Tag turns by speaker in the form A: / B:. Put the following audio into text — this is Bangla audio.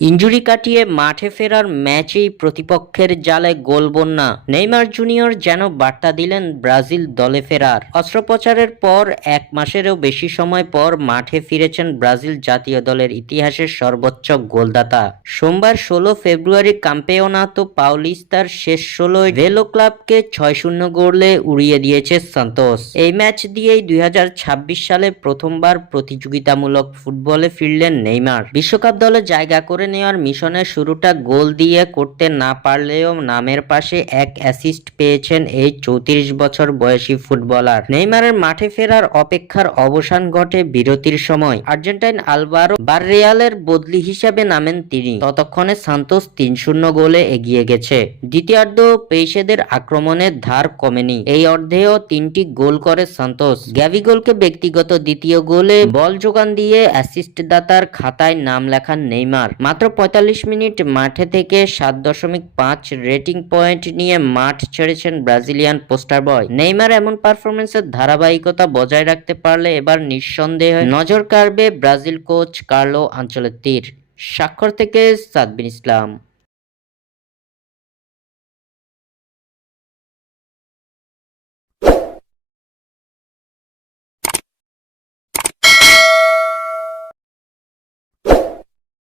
A: ইঞ্জুরি কাটিয়ে মাঠে ফেরার ম্যাচেই প্রতিপক্ষের জালে গোল বন্যা নেইমার জুনিয়র যেন বার্তা দিলেন ব্রাজিল দলে ফেরার। অস্ত্রোপচারের পর এক মাসেরও বেশি সময় পর মাঠে ফিরেছেন ব্রাজিল জাতীয় দলের ইতিহাসের সর্বোচ্চ গোলদাতা। সোমবার ষোলো ফেব্রুয়ারি কাম্পেওনাতো পাউলিস্তার শেষ ষোলোয় ভেলো ক্লাবকে ছয় শূন্য গোলে উড়িয়ে দিয়েছে সান্তোস। এই ম্যাচ দিয়েই দুই হাজার ছাব্বিশ সালে প্রথমবার প্রতিযোগিতামূলক ফুটবলে ফিরলেন নেইমার। বিশ্বকাপ দলে জায়গা করে নেওয়ার মিশনের শুরুটা গোল দিয়ে করতে না পারলেও নামের পাশে এক অ্যাসিস্ট পেয়েছেন এই চৌত্রিশ বছর বয়সী ফুটবলার। নেইমারের মাঠে ফেরার অপেক্ষার অবসান ঘটে বিরতির সময়। আর্জেন্টাইন আলভারো বাররিয়ালের বদলি হিসাবে নামেন তিনি। ততক্ষণে সান্তোস তিন শূন্য গোলে এগিয়ে গেছে। দ্বিতীয়ার্ধ পেইসেদের আক্রমণের ধার কমেনি। এই অর্ধেও তিনটি গোল করে সান্তোস। গ্যাভিগোলকে ব্যক্তিগত দ্বিতীয় গোলে বল যোগান দিয়ে অ্যাসিস্ট দাতার খাতায় নাম লেখান নেইমার। মাত্র পঁয়তাল্লিশ মিনিট মাঠে থেকে সাত দশমিক পাঁচ রেটিং পয়েন্ট নিয়ে মাঠ ছেড়েছেন ব্রাজিলিয়ান পোস্টার বয়। নেইমার এমন পারফরমেন্সের ধারাবাহিকতা বজায় রাখতে পারলে এবার নিঃসন্দেহে নজর কাড়বে ব্রাজিল কোচ কার্লো আঞ্চলেত্তির। স্বাক্ষর থেকে সাদবিন ইসলাম।